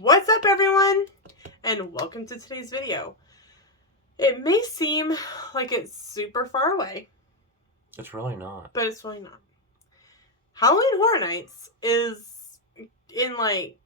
What's up, everyone, and welcome to today's video. It may seem like it's super far away. It's really not. But it's really not. Halloween Horror Nights is in like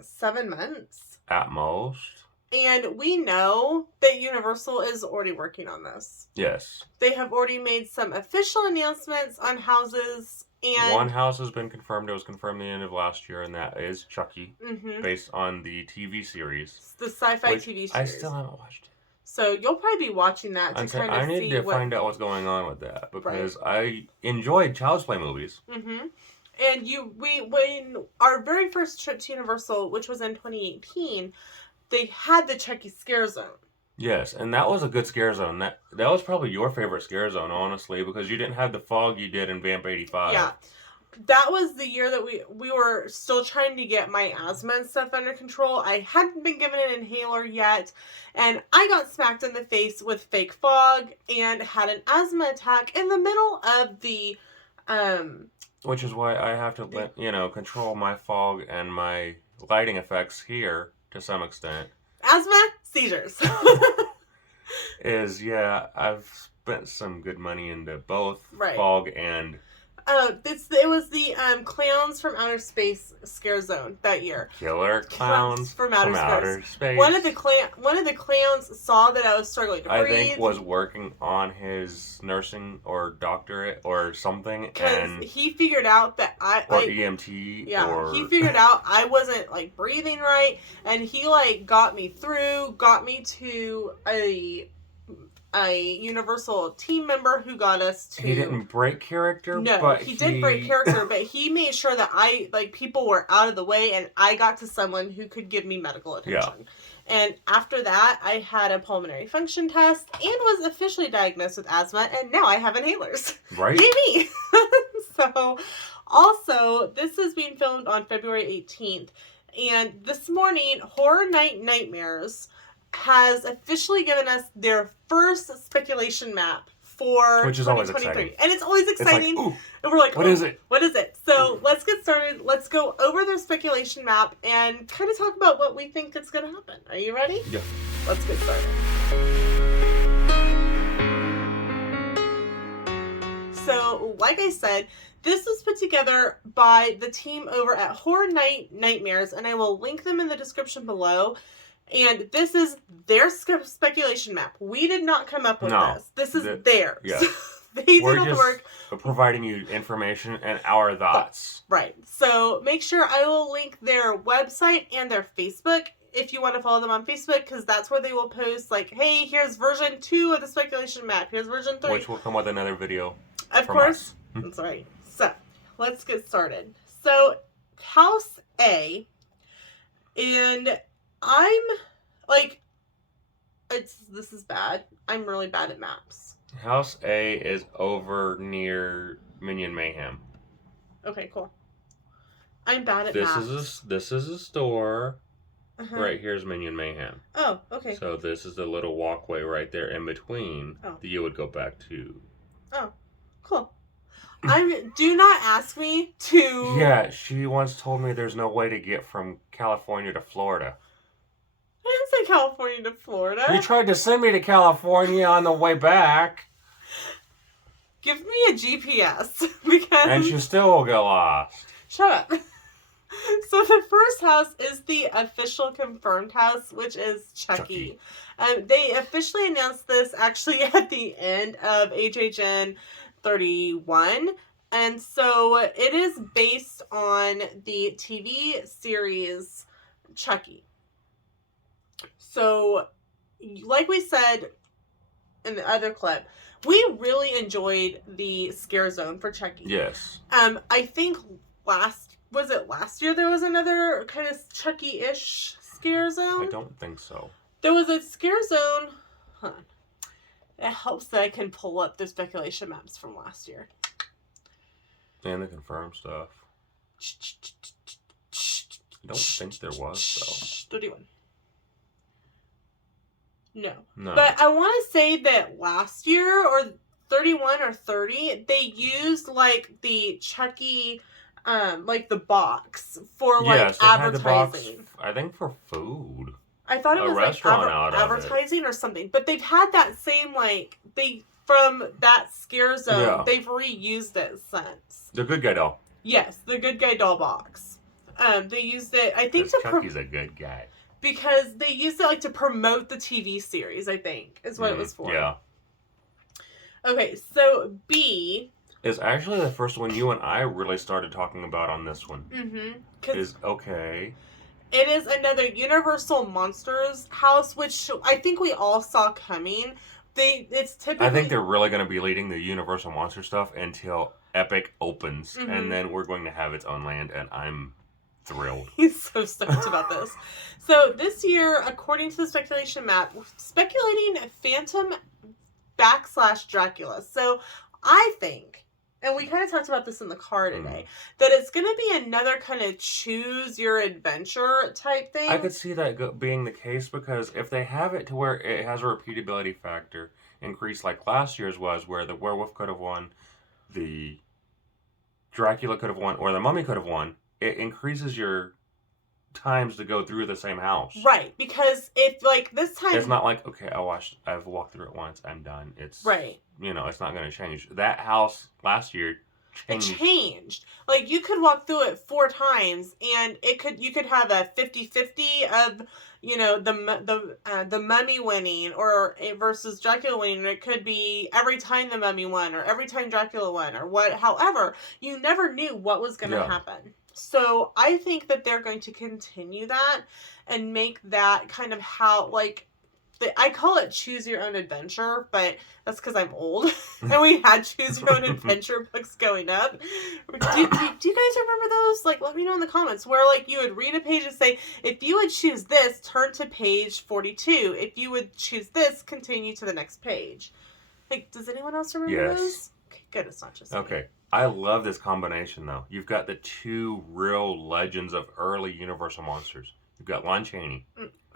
7 months. At most. And we know that Universal is already working on this. Yes. They have already made some official announcements on houses. And one house has been confirmed. It was confirmed the end of last year, and that is Chucky, based on the TV series. It's the sci-fi TV series. I still haven't watched it. So you'll probably be watching that to kind of see I need to find out what's going on with that, because I enjoyed Child's Play movies. And when our very first trip to Universal, which was in 2018, they had the Chucky Scare Zone. Yes, and that was a good scare zone. That was probably your favorite scare zone, honestly, because you didn't have the fog you did in Vamp 85. Yeah. That was the year that we were still trying to get my asthma and stuff under control. I hadn't been given an inhaler yet, and I got smacked in the face with fake fog and had an asthma attack in the middle of the which is why I have to control my fog and my lighting effects here to some extent. Asthma, seizures. I've spent some good money into both fog and... It was the Clowns from Outer Space Scare Zone that year. Killer Clowns from Outer Space. One of the clowns saw that I was struggling to breathe. I think was working on his nursing or doctorate or something, and he figured out that EMT. Yeah, he figured out I wasn't breathing right, and he got me to a Universal team member who got us to... He didn't break character? No, but he did break character, but he made sure that people were out of the way and I got to someone who could give me medical attention. Yeah. And after that, I had a pulmonary function test and was officially diagnosed with asthma, and now I have inhalers. Right. Yay me! So, also, this is being filmed on February 18th, and this morning, Horror Night Nightmares has officially given us their first speculation map for 2023. Which is always exciting. And it's always exciting. It's and we're like, what is it? What is it? So let's get started. Let's go over their speculation map and kind of talk about what we think is going to happen. Are you ready? Yeah. Let's get started. So, like I said, this was put together by the team over at Horror Night Nightmares, and I will link them in the description below. And this is their speculation map. We did not come up with this. This is theirs. Yeah. They did all the work. Providing you information and our thoughts. Right. So make sure I will link their website and their Facebook if you want to follow them on Facebook, because that's where they will post hey, here's version 2 of the speculation map. Here's version 3. Which will come with another video. Of course. That's right. So let's get started. So House A, and I'm this is bad. I'm really bad at maps. House A is over near Minion Mayhem. Okay, cool. I'm bad at maps. This is a store. Right here's Minion Mayhem. Oh, okay. So this is the little walkway right there in between that you would go back to. Oh, cool. Do not ask me to... Yeah, she once told me there's no way to get from California to Florida. I didn't say California to Florida. You tried to send me to California on the way back. Give me a GPS, because... And you still will get lost. Shut up. So the first house is the official confirmed house, which is Chucky. They officially announced this actually at the end of HHN32. And so it is based on the TV series Chucky. So, like we said in the other clip, we really enjoyed the scare zone for Chucky. Yes. I think last year there was another kind of Chucky-ish scare zone? I don't think so. There was a scare zone. It helps that I can pull up the speculation maps from last year. And the confirmed stuff. I don't think there was, though. 31. No. But I want to say that last year, or 31 or 30, they used the Chucky, the box for advertising. I think for food. I thought it A was like restaurant out of it. advertising or something. But they've had that same from that scare zone. Yeah. They've reused it since. The Good Guy doll. Yes, the Good Guy doll box. They used it, I think, Chucky's a good guy. Because they used it like to promote the TV series. I think is what it was for. Yeah. Okay, so B is actually the first one you and I really started talking about on this one. Mm-hmm. Is okay. It is another Universal Monsters house, which I think we all saw coming. It's typically. I think they're really going to be leading the Universal Monster stuff until Epic opens, and then we're going to have its own land, and I'm thrilled. He's so stoked about this. So this year, according to the speculation map, we're speculating Phantom / Dracula. So I think, and we kind of talked about this in the car today, that it's going to be another kind of choose your adventure type thing. I could see that being the case, because if they have it to where it has a repeatability factor increase like last year's was, where the werewolf could have won, the Dracula could have won, or the mummy could have won, it increases your times to go through the same house. Right, because if like this time it's not like, okay, I've walked through it once, I'm done. It's right. It's not going to change. That house last year changed. It changed. Like you could walk through it 4 times, and you could have a 50-50 of the mummy winning or versus Dracula winning. Or it could be every time the mummy won or every time Dracula won or what. However, you never knew what was going to happen. So I think that they're going to continue that and make that kind of how, like, I call it choose your own adventure, but that's because I'm old and we had choose your own adventure books going up. Do you guys remember those? Like, let me know in the comments, where like you would read a page and say, if you would choose this, turn to page 42. If you would choose this, continue to the next page. Like, does anyone else remember those? Okay, good. It's not just okay. me. I love this combination, though. You've got the 2 real legends of early Universal Monsters. You've got Lon Chaney,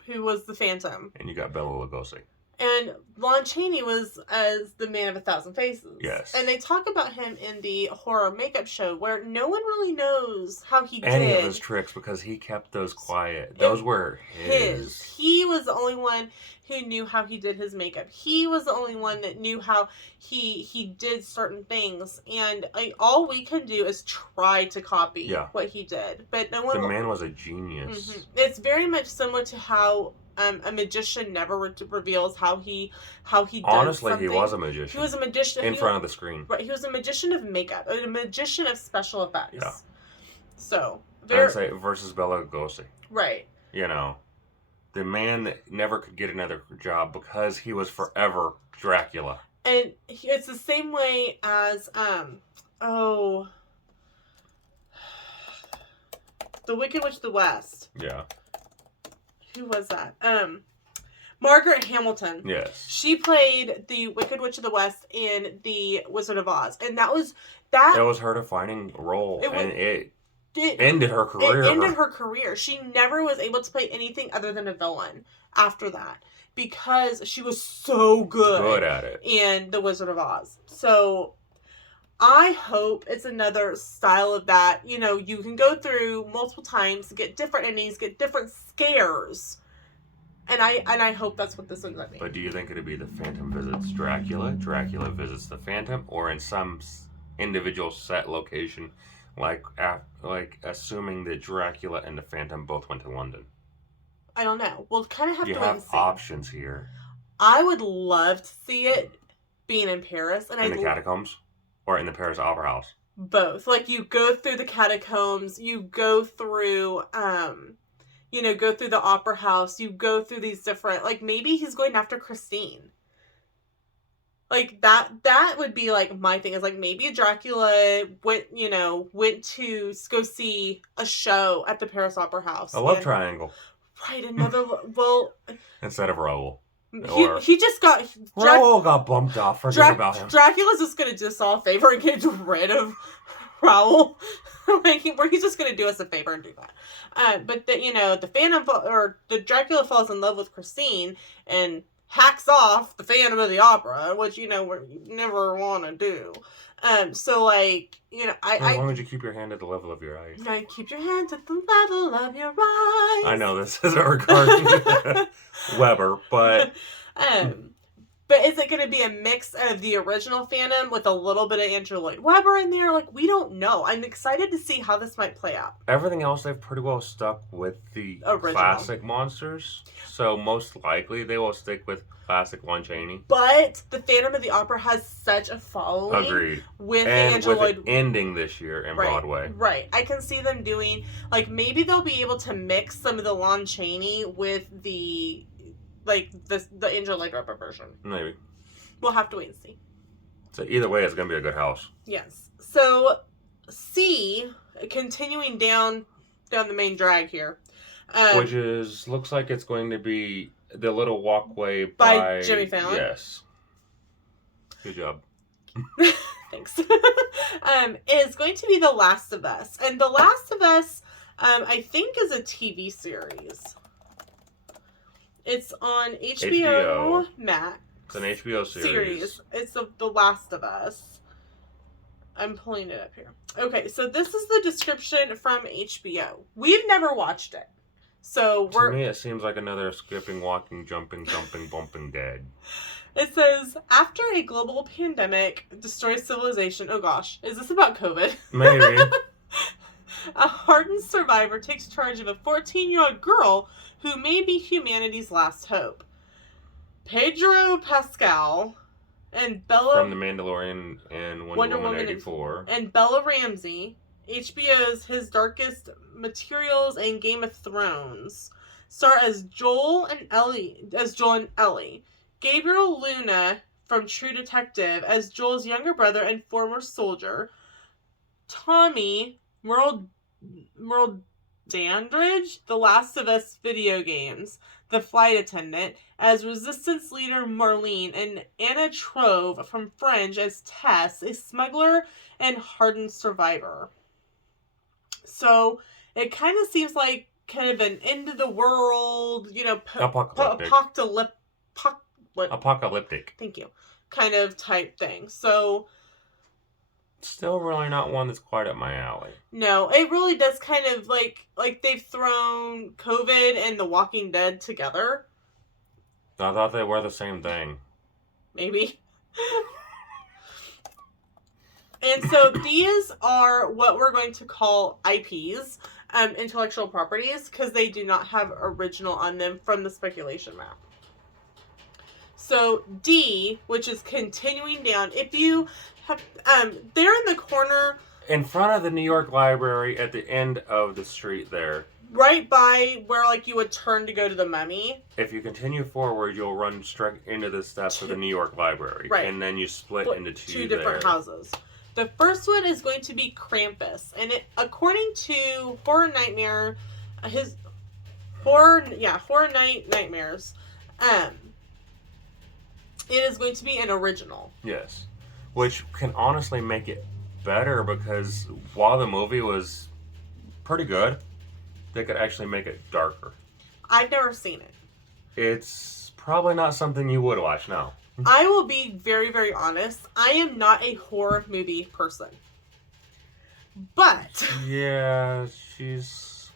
who was the Phantom, and you got Bela Lugosi. And Lon Chaney was as the Man of 1,000 Faces. Yes. And they talk about him in the horror makeup show, where no one really knows how he did any of his tricks, because he kept those quiet. Those were his. He was the only one who knew how he did his makeup. He was the only one that knew how he did certain things. And all we can do is try to copy what he did. But no one. The man was a genius. Mm-hmm. It's very much similar to how a magician never reveals how he does Honestly, something. he was a magician. He was a magician in front of the screen. Right, he was a magician of makeup, a magician of special effects. Yeah. So I'd say versus Bela Lugosi. Right. The man that never could get another job because he was forever Dracula. And it's the same way as The Wicked Witch of the West. Yeah. Who was that? Margaret Hamilton. Yes. She played the Wicked Witch of the West in The Wizard of Oz. And that was her defining role. It ended her career. It ended her career. She never was able to play anything other than a villain after that, because she was so good at it in The Wizard of Oz. So I hope it's another style of that. You can go through multiple times, get different endings, get different scares. And I hope that's what this ends up being. But do you think it'd be the Phantom visits Dracula, Dracula visits the Phantom, or in some individual set location, like assuming that Dracula and the Phantom both went to London? I don't know. We'll kind of have to wait and see. You have options here. I would love to see it being in Paris. And in the catacombs? Or in the Paris Opera House? Both. Like, you go through the catacombs, you go through, go through the Opera House, you go through these different, like, maybe he's going after Christine. Like, that would be, like, my thing, is, like, maybe Dracula went to go see a show at the Paris Opera House. A love triangle. Right, another, instead of Raoul. He just got... Raoul got bumped off. Forget about him. Dracula's just going to do us all a favor and get rid of Raoul. Where he's just going to do us a favor and do that. But the Phantom, or the Dracula falls in love with Christine and hacks off the Phantom of the Opera, which, you never want to do. So, like, as long as you keep your hand at the level of your eye. Keep your hands at the level of your eye. I know this isn't regarding Weber, but but is it going to be a mix of the original Phantom with a little bit of Andrew Lloyd Webber in there? Like, we don't know. I'm excited to see how this might play out. Everything else they've pretty well stuck with the classic monsters, so most likely they will stick with classic Lon Chaney. But the Phantom of the Opera has such a following. Agreed. With and Andrew Lloyd it ending this year in Broadway. Right. I can see them doing, like, maybe they'll be able to mix some of the Lon Chaney with the Andrew Lloyd Webber version. Maybe. We'll have to wait and see. So either way, it's going to be a good house. Yes. So, C, continuing down the main drag here. Which looks like it's going to be the little walkway by Jimmy Fallon. Yes. Good job. Thanks. Is going to be The Last of Us. And The Last of Us, I think, is a TV series. It's on HBO Max. It's an HBO series. It's the Last of Us. I'm pulling it up here. Okay, so this is the description from HBO. We've never watched it. So to me, it seems like another skipping, walking, jumping, bumping dead. It says, after a global pandemic destroys civilization. Oh gosh, is this about COVID? Maybe. A hardened survivor takes charge of a 14-year-old girl who may be humanity's last hope. Pedro Pascal and Bella... From The Mandalorian and Wonder Woman 84. And Bella Ramsey, HBO's His Darkest Materials and Game of Thrones, star as Joel and Ellie. Gabriel Luna from True Detective as Joel's younger brother and former soldier. Tommy Dandridge, The Last of Us video games, the flight attendant, as Resistance leader Marlene, and Anna Trove from Fringe as Tess, a smuggler and hardened survivor. So it kind of seems like kind of an end of the world, apocalyptic. Thank you. Kind of type thing. So still really not one that's quite up my alley. No, it really does kind of like they've thrown COVID and The Walking Dead together. I thought they were the same thing. Maybe. And so these are what we're going to call IPs, intellectual properties, because they do not have original on them from the speculation map. So D, which is continuing down, if you have, they're in the corner. In front of the New York Library at the end of the street there. Right by where, like, you would turn to go to the Mummy. If you continue forward, you'll run straight into the steps of the New York Library. Right. And then you split into two different houses. The first one is going to be Krampus. And it, according to Horror Nightmare, his Horror Night Nightmares, it is going to be an original. Yes. Which can honestly make it better, because while the movie was pretty good, they could actually make it darker. I've never seen it. It's probably not something you would watch now. I will be very, very honest. I am not a horror movie person. But... yeah, she's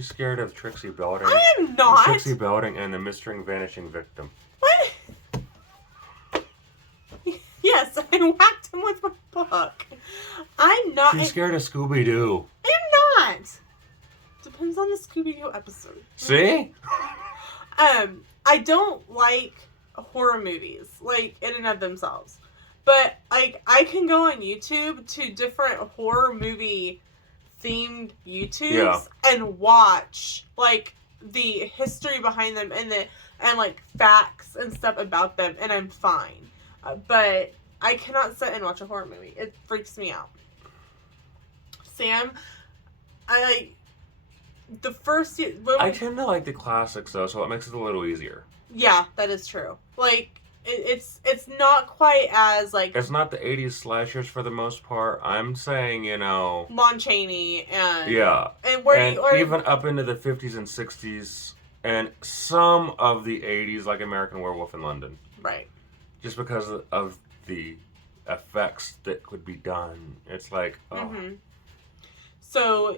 scared of Trixie Belting. I am not! Trixie Belting and the Missing Vanishing Victim. What? Yes, I whacked him with my book. I'm not... She's scared of Scooby-Doo. I'm not! Depends on the Scooby-Doo episode. See? I don't like horror movies, like, in and of themselves. But, like, I can go on YouTube to different horror movie themed YouTubes and watch, like, the history behind them and like, facts and stuff about them, and I'm fine. But I cannot sit and watch a horror movie. It freaks me out. Sam, I tend to like the classics, though, so it makes it a little easier. Yeah, that is true. Like, it's not quite as, like... It's not the 80s slashers for the most part. I'm saying, Lon Chaney and... Yeah. And even up into the 50s and 60s, and some of the 80s, like American Werewolf in London. Right. Just because of the effects that could be done. It's like, oh. Mm-hmm. So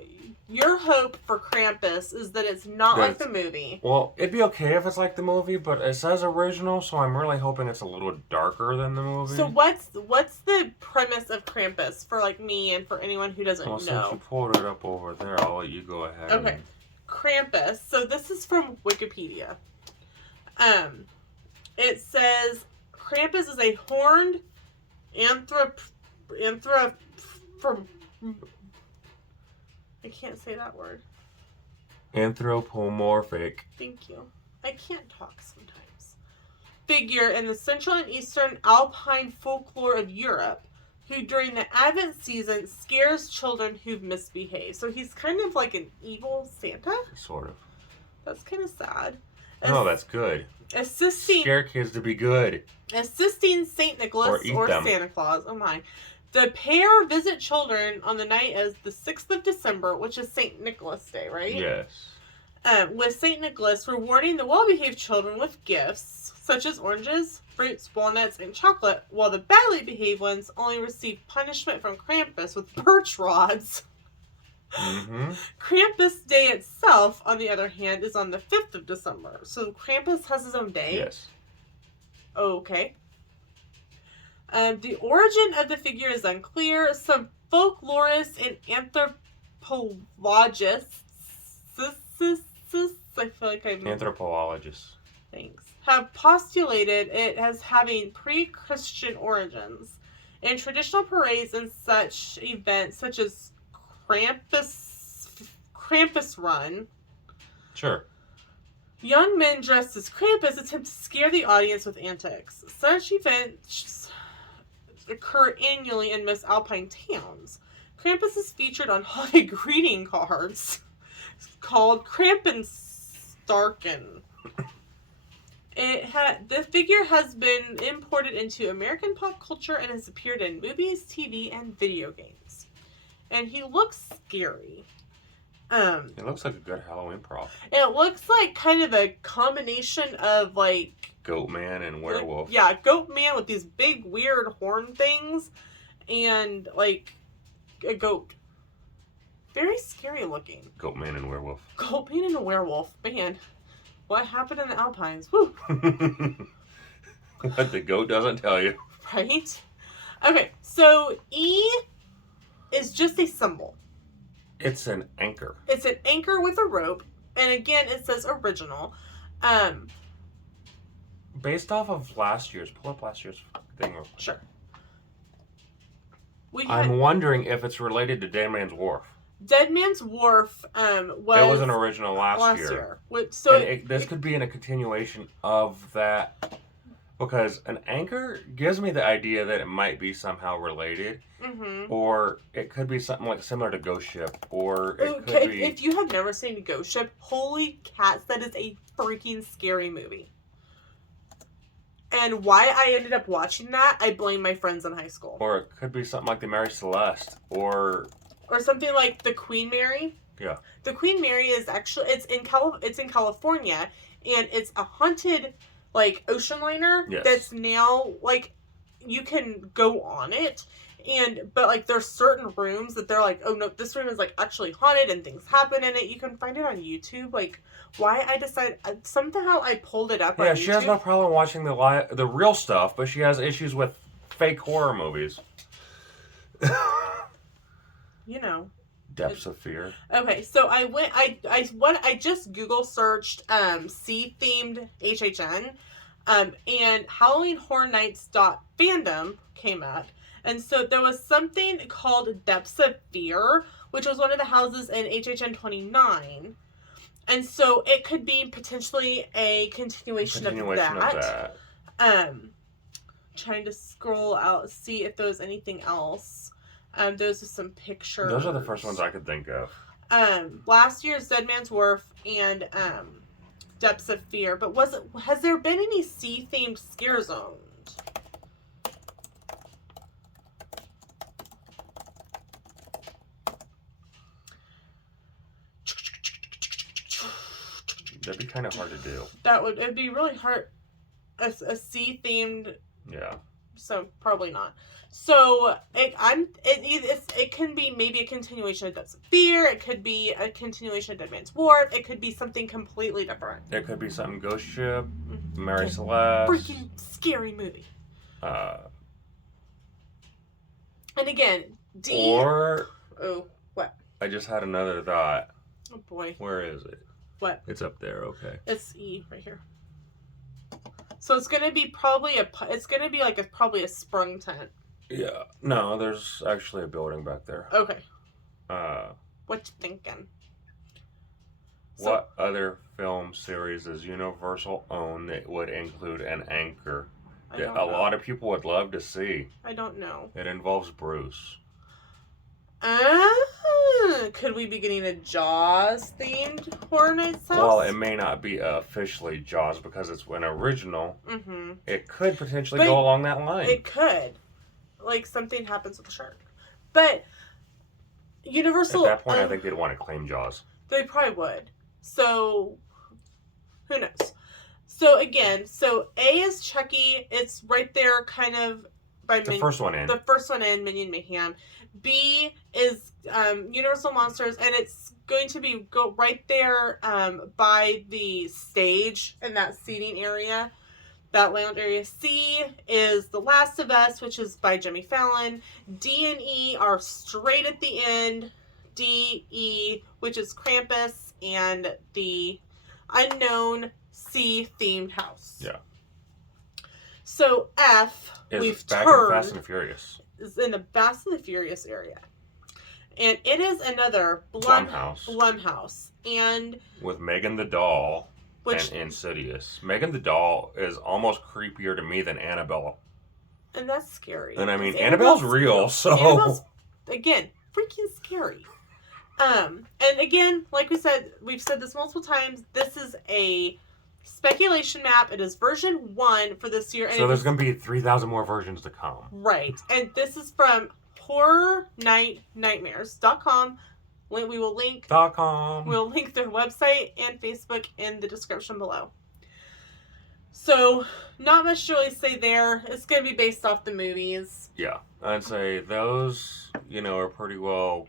your hope for Krampus is that it's not like the movie. Well, it'd be okay if it's like the movie, but it says original, so I'm really hoping it's a little darker than the movie. So what's the premise of Krampus for like me and for anyone who doesn't know? Since you pulled it up over there, I'll let you go ahead. Okay. Krampus. So this is from Wikipedia. It says Krampus is a horned I can't say that word. Anthropomorphic. Thank you. I can't talk sometimes. Figure in the central and eastern alpine folklore of Europe, who during the Advent season scares children who've misbehaved. So he's kind of like an evil Santa? Sort of. That's kind of sad. No, that's good. Scare kids to be good. Assisting St. Nicholas or Santa Claus. Oh my. The pair visit children on the night as the 6th of December, which is St. Nicholas Day, right? Yes. With St. Nicholas rewarding the well-behaved children with gifts, such as oranges, fruits, walnuts, and chocolate, while the badly behaved ones only receive punishment from Krampus with birch rods. Mm-hmm. Krampus Day itself, on the other hand, is on the 5th of December. So Krampus has his own day? Yes. Okay. The origin of the figure is unclear. Some folklorists and anthropologists, I feel like I'm... Anthropologists. Thanks. Have postulated it as having pre-Christian origins. In traditional parades and such events, such as Krampus Run. Sure. Young men dressed as Krampus attempt to scare the audience with antics. Such events occur annually in most alpine towns. Krampus is featured on holiday greeting cards called Krampenstarken. The figure has been imported into American pop culture and has appeared in movies, TV, and video games. And he looks scary. It looks like a good Halloween prop. It looks like kind of a combination of like Goat Man and werewolf. Yeah, Goat Man with these big weird horn things and like a goat. Very scary looking. Goat Man and werewolf. Goat Man and a werewolf. Man, what happened in the Alpines? Woo. What the goat doesn't tell you. Right? Okay, so E is just a symbol. It's an anchor. It's an anchor with a rope. And again, it says original. Based off of last year's. Pull up last year's thing real quick. Sure. I'm wondering if it's related to Dead Man's Wharf. Dead Man's Wharf was an original last year. So this could be in a continuation of that. Because an anchor gives me the idea that it might be somehow related. Mm-hmm. Or it could be something like similar to Ghost Ship. Or it could be... If you have never seen Ghost Ship, holy cats, that is a freaking scary movie. And why I ended up watching that, I blame my friends in high school. Or it could be something like the Mary Celeste. Or something like the Queen Mary. Yeah. The Queen Mary is actually... It's in California. And it's a haunted... like ocean liner. Yes. That's now like you can go on it, but like there's certain rooms that they're like, oh no, this room is like actually haunted and things happen in it. You can find it on YouTube. Like why I decided somehow I pulled it up. Yeah, on she YouTube. has no problem watching the real stuff, but she has issues with fake horror movies. You know. Depths of Fear. Okay, so I just Google searched sea themed HHN, and Halloween Horror Nights.fandom came up, and so there was something called Depths of Fear, which was one of the houses in HHN29, and so it could be potentially a continuation of that. Trying to scroll out see if there was anything else. Those are some pictures. Those are the first ones I could think of. Last year's Dead Man's Wharf and Depths of Fear. But has there been any sea-themed scare zones? That'd be kind of hard to do. It'd be really hard. A sea-themed... Yeah. So, probably not. So it can be maybe a continuation of Depths of Fear. It could be a continuation of Dead Man's Wharf. It could be something completely different. It could be something Ghost Ship, Mary Okay. Celeste. Freaking scary movie. And again, Or what? I just had another thought. Oh boy. Where is it? What? It's up there. Okay. It's E right here. So it's gonna be probably probably a sprung tent. Yeah. No, there's actually a building back there. Okay. What you thinking? What other film series does Universal own that would include an anchor that a lot of people would love to see? I don't know. It involves Bruce. Could we be getting a Jaws themed Horror Nights house? Well, it may not be officially Jaws because it's an original. Mm-hmm. It could potentially go along that line. It could. Like something happens with the shark. But Universal... At that point, I think they'd want to claim Jaws. They probably would. So, who knows? So again, A is Chucky. It's right there kind of by the first one in. The first one in, Minion Mayhem. B is Universal Monsters, and it's going to go right there by the stage in that seating area, that lounge area. C is The Last of Us, which is by Jimmy Fallon. D and E are straight at the end. D, E, which is Krampus, and the unknown C-themed house. Yeah. So F, we've back in Fast and the Furious. Is in the Fast and the Furious area. And it is another Blumhouse. And with Megan the Doll and Insidious. Megan the Doll is almost creepier to me than Annabelle. And that's scary. And I mean, Annabelle's real, so... Annabelle's, again, freaking scary. And again, like we've said this multiple times, this is a speculation map. It is version 1 for this year. And so there's going to be 3,000 more versions to come. Right. And this is from horrornightnightmares.com. We will link... We'll link their website and Facebook in the description below. So, not much to really say there. It's going to be based off the movies. Yeah. I'd say those, are pretty well...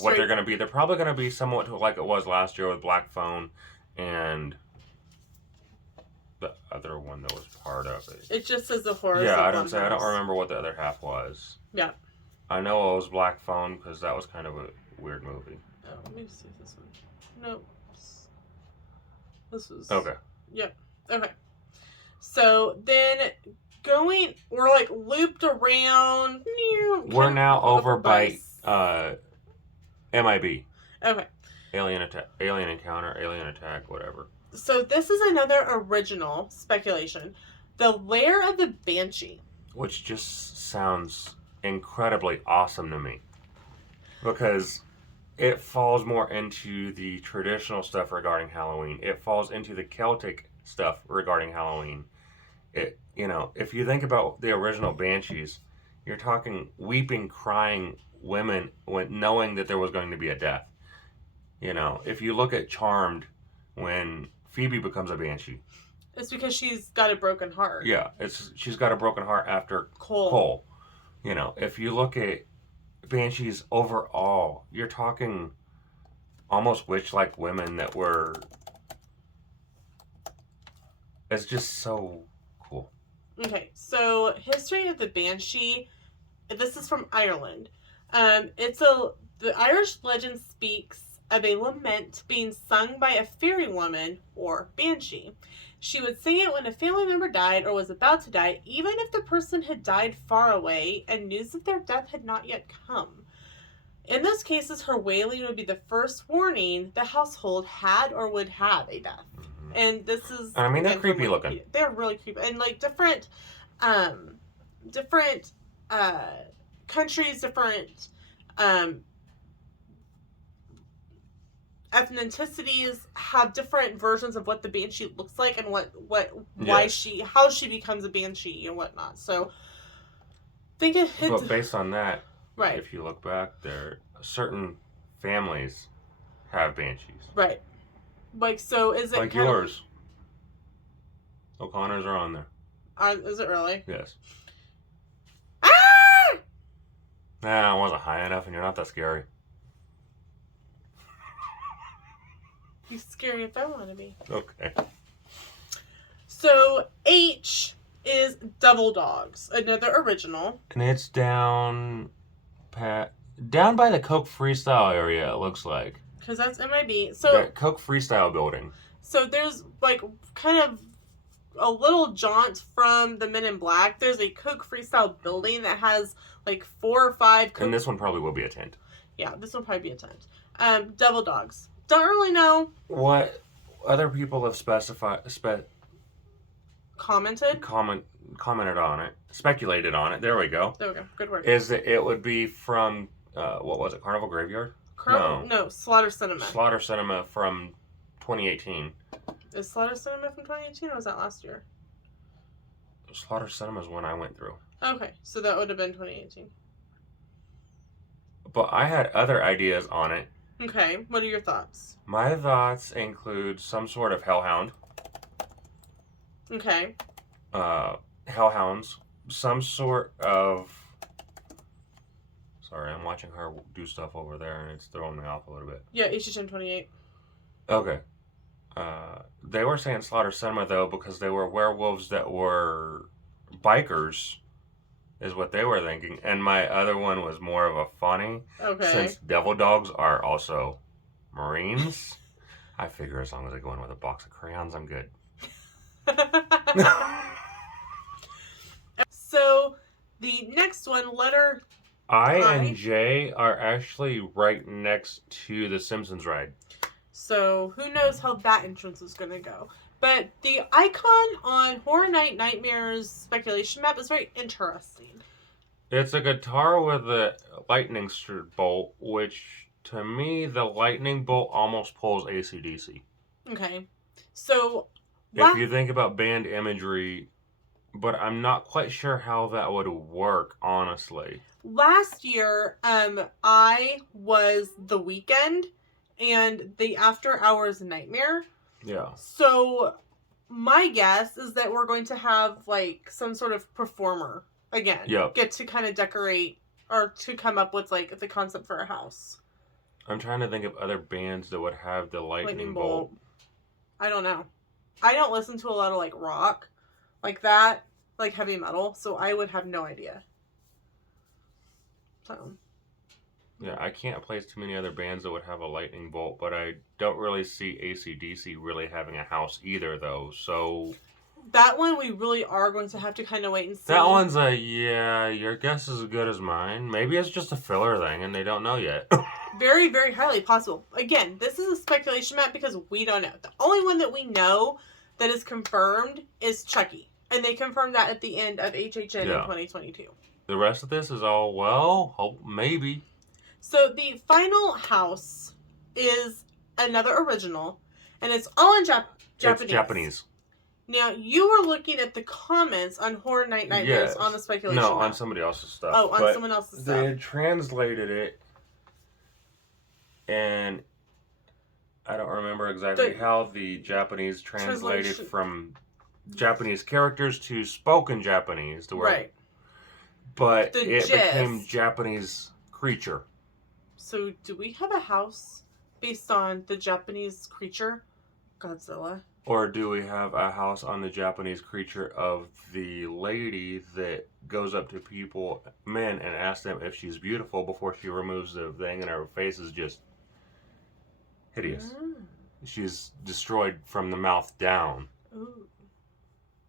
what they're going to be. They're probably going to be somewhat like it was last year with Black Phone and the other one that was part of it. It just says the horror. Yeah, I don't remember what the other half was. Yeah. I know it was Black Phone because that was kind of a weird movie. Oh, let me see this one. Nope. This was... Okay. Yep. Okay. So then we're like looped around. We're now over by MIB. Okay. Alien Encounter, Alien Attack, whatever. So this is another original speculation. The Lair of the Banshee. Which just sounds incredibly awesome to me. Because it falls more into the traditional stuff regarding Halloween. It falls into the Celtic stuff regarding Halloween. If you think about the original Banshees, you're talking weeping, crying women knowing that there was going to be a death. If you look at Charmed, when Phoebe becomes a Banshee, it's because she's got a broken heart. Yeah, she's got a broken heart after Cole. If you look at Banshees overall, you're talking almost witch-like women that were... It's just so cool. Okay, so History of the Banshee. This is from Ireland. The Irish legend speaks of a lament being sung by a fairy woman or banshee. She would sing it when a family member died or was about to die, even if the person had died far away and news that their death had not yet come. In those cases, her wailing would be the first warning the household had or would have a death. And this is... I mean, they're creepy looking. They're really creepy. And like different countries, different ethnicities have different versions of what the banshee looks like and how she becomes a banshee and whatnot. So but based on that, right? If you look back, certain families have banshees, right? Like, so is it like yours? O'Connors are on there. Is it really? Yes. Nah, I wasn't high enough, and you're not that scary. Be scary if I want to be. Okay. So H is Double Dogs, another original. And it's down by the Coke Freestyle area, it looks like. Because that's MIB. So That Coke Freestyle building. So there's like kind of a little jaunt from the Men in Black. There's a Coke Freestyle building that has like 4 or 5 Coke. And this one probably will be a tent. Yeah, this will probably be a tent. Double Dogs. Don't really know. What other people have Commented on it, speculated on it. There we go. There we go. Good word. Is that it would be from what was it? Carnival Graveyard? No, Slaughter Cinema. Slaughter Cinema from 2018. Is Slaughter Cinema from 2018 or was that last year? Slaughter Cinema is when I went through. Okay, so that would have been 2018. But I had other ideas on it. Okay, what are your thoughts? My thoughts include some sort of hellhound. Okay. Hellhounds. Some sort of... Sorry, I'm watching her do stuff over there and it's throwing me off a little bit. Yeah, HHN28. Okay. They were saying Slaughter Cinema, though, because they were werewolves that were bikers, is what they were thinking. And my other one was more of a funny. Okay. Since Devil Dogs are also Marines, I figure as long as I go in with a box of crayons, I'm good. So, the next one, letter I and J are actually right next to the Simpsons ride. So, who knows how that entrance is going to go. But the icon on Horror Night Nightmares speculation map is very interesting. It's a guitar with a lightning bolt, which, to me, the lightning bolt almost pulls AC/DC. Okay. So... If you think about band imagery, but I'm not quite sure how that would work, honestly. Last year, I was The Weeknd and the After Hours Nightmare. Yeah. So my guess is that we're going to have like some sort of performer again. Yep. Get to kind of decorate or to come up with like the concept for a house. I'm trying to think of other bands that would have the lightning bolt. I don't know. I don't listen to a lot of like rock like that, like heavy metal, so I would have no idea. So yeah, I can't place too many other bands that would have a lightning bolt, but I don't really see AC/DC really having a house either, though, so... That one we really are going to have to kind of wait and see. That one's your guess is as good as mine. Maybe it's just a filler thing and they don't know yet. Very, very highly possible. Again, this is a speculation map because we don't know. The only one that we know that is confirmed is Chucky. And they confirmed that at the end of HHN in 2022. The rest of this is all, well, maybe. So the final house is another original. And it's all in Japanese. It's Japanese. Now, you were looking at the comments on Horror Night Nightmares on the speculation map. on somebody else's stuff. Oh, on someone else's stuff. They had translated it, and I don't remember exactly how the Japanese translated from Japanese characters to spoken Japanese. Right. But it became Japanese creature. So, do we have a house based on the Japanese creature, Godzilla? Or do we have a house on the Japanese creature of the lady that goes up to men, and asks them if she's beautiful before she removes the thing, and her face is just hideous. Mm. She's destroyed from the mouth down. Ooh.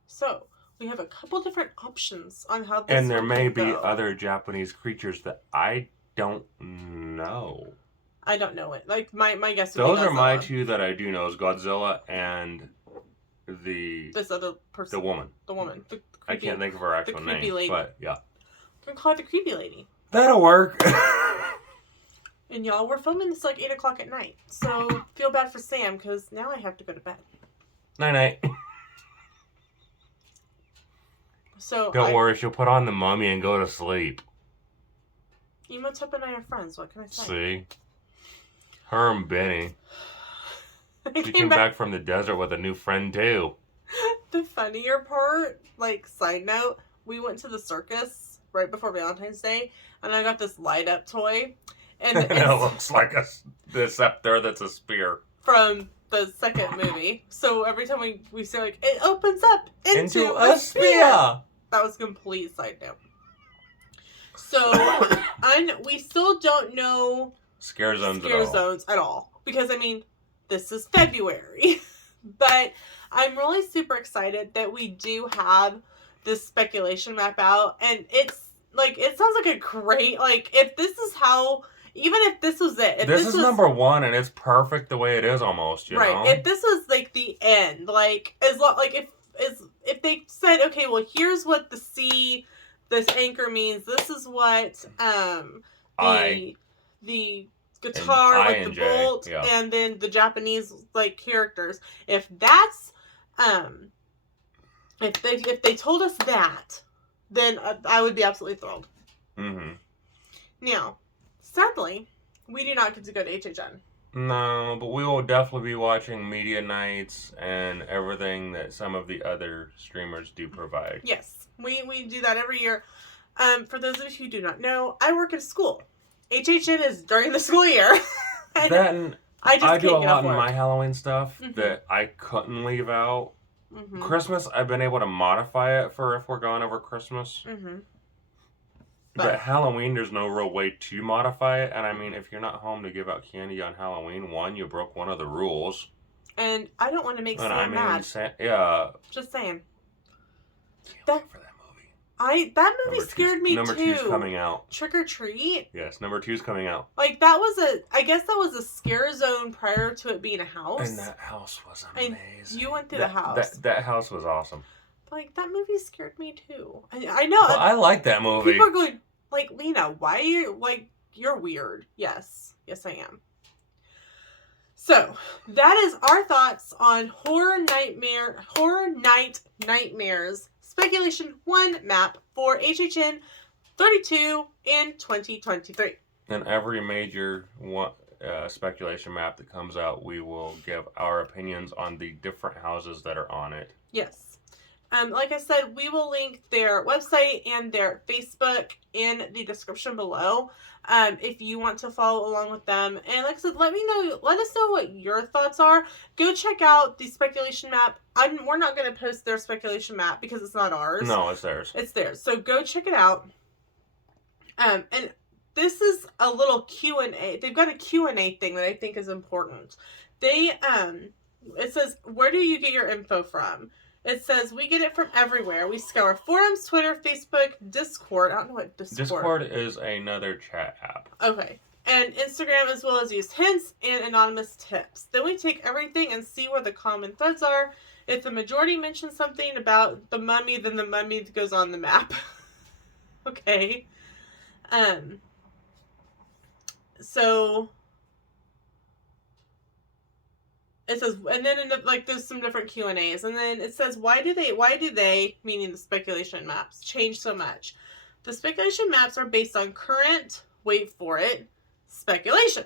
So, we have a couple different options on how this And there may be other Japanese creatures that I don't know. I don't know it. Like, my guess would be Those Godzilla. are my two that I do know, is Godzilla and this other person. The woman. The woman. The I can't think of her actual name. Lady. But, yeah. We're going to call it the creepy lady. That'll work. And y'all, we're filming this like 8 o'clock at night. So, feel bad for Sam, because now I have to go to bed. Night-night. So don't worry, she'll put on the mummy and go to sleep. Emotep and I are friends. What can I say? See? Her and Benny. She came back from the desert with a new friend, too. The funnier part, like, side note, we went to the circus right before Valentine's Day, and I got this light up toy, and It looks like the scepter that's a spear. From the second movie. So every time we say, like, it opens up into a spear. That was a complete side note. So, we still don't know scare zones at all. Because, I mean, this is February. But I'm really super excited that we do have this speculation map out. And it's, like, it sounds like a great, like, if this is how... Even if this was it. If this is number 1, and it's perfect the way it is almost, you know? If this was, like, the end, like, if they said, okay, well, here's what this anchor means, this is what, the guitar with the bolt, and then the Japanese, like, characters. If that's, if they told us that, then I would be absolutely thrilled. Mm-hmm. Now, sadly, we do not get to go to HHN. No, but we will definitely be watching media nights and everything that some of the other streamers do provide. Yes, we do that every year. For those of you who do not know, I work at a school. HHN is during the school year. Then I do a lot in my Halloween stuff that I couldn't leave out. Mm-hmm. Christmas, I've been able to modify it for if we're going over Christmas. Mm-hmm. But Halloween, there's no real way to modify it. And I mean, if you're not home to give out candy on Halloween, you broke one of the rules. And I don't want to make Sam mad. Just saying. Can't wait for that movie. That movie scared me too. Number 2's coming out. Trick or Treat? Yes, number 2's coming out. Like, I guess that was a scare zone prior to it being a house. And that house was amazing. And you went through the house. That house was awesome. Like, that movie scared me too. I know. Well, I like that movie. People are going, like, Lena, why are you, like, you're weird. Yes. Yes, I am. So, that is our thoughts on Horror Night Nightmares Speculation 1 map for HHN 32 in 2023. And every major speculation map that comes out, we will give our opinions on the different houses that are on it. Yes. Like I said, we will link their website and their Facebook in the description below. If you want to follow along with them. And like I said, let us know what your thoughts are. Go check out the speculation map. We're not going to post their speculation map because it's not ours. No, it's theirs. It's theirs. So go check it out. And this is a little Q&A. They've got a Q&A thing that I think is important. It says, where do you get your info from? It says, we get it from everywhere. We scour forums, Twitter, Facebook, Discord. I don't know what Discord is another chat app. Okay. And Instagram, as well as use hints and anonymous tips. Then we take everything and see where the common threads are. If the majority mentions something about the mummy, then the mummy goes on the map. Okay. So... It says, and then there's some different Q&As, and then it says, why do they, meaning the speculation maps, change so much? The speculation maps are based on current, wait for it, speculation.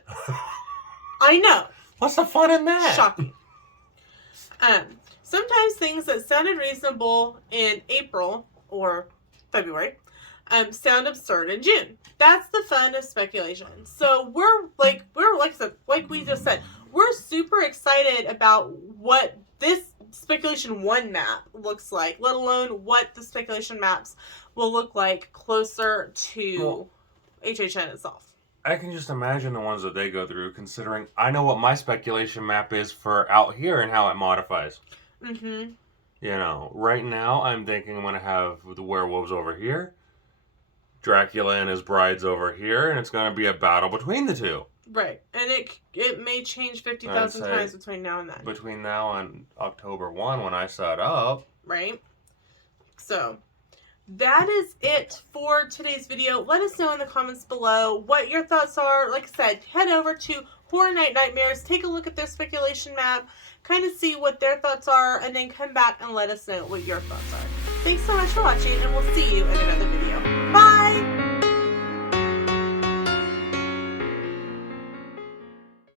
I know. What's the fun in that? Shocking. Sometimes things that sounded reasonable in April or February sound absurd in June. That's the fun of speculation. So we're like we just said, we're super excited about what this speculation 1 map looks like, let alone what the speculation maps will look like closer to HHN itself. I can just imagine the ones that they go through, considering I know what my speculation map is for out here and how it modifies. Mm-hmm. You know, right now I'm thinking I'm going to have the werewolves over here, Dracula and his brides over here, and it's going to be a battle between the two. Right. And it may change 50,000 times between now and then. Between now and October 1 when I set up. Right. So, that is it for today's video. Let us know in the comments below what your thoughts are. Like I said, head over to Horror Night Nightmares, take a look at their speculation map, kind of see what their thoughts are, and then come back and let us know what your thoughts are. Thanks so much for watching, and we'll see you in another video. Bye!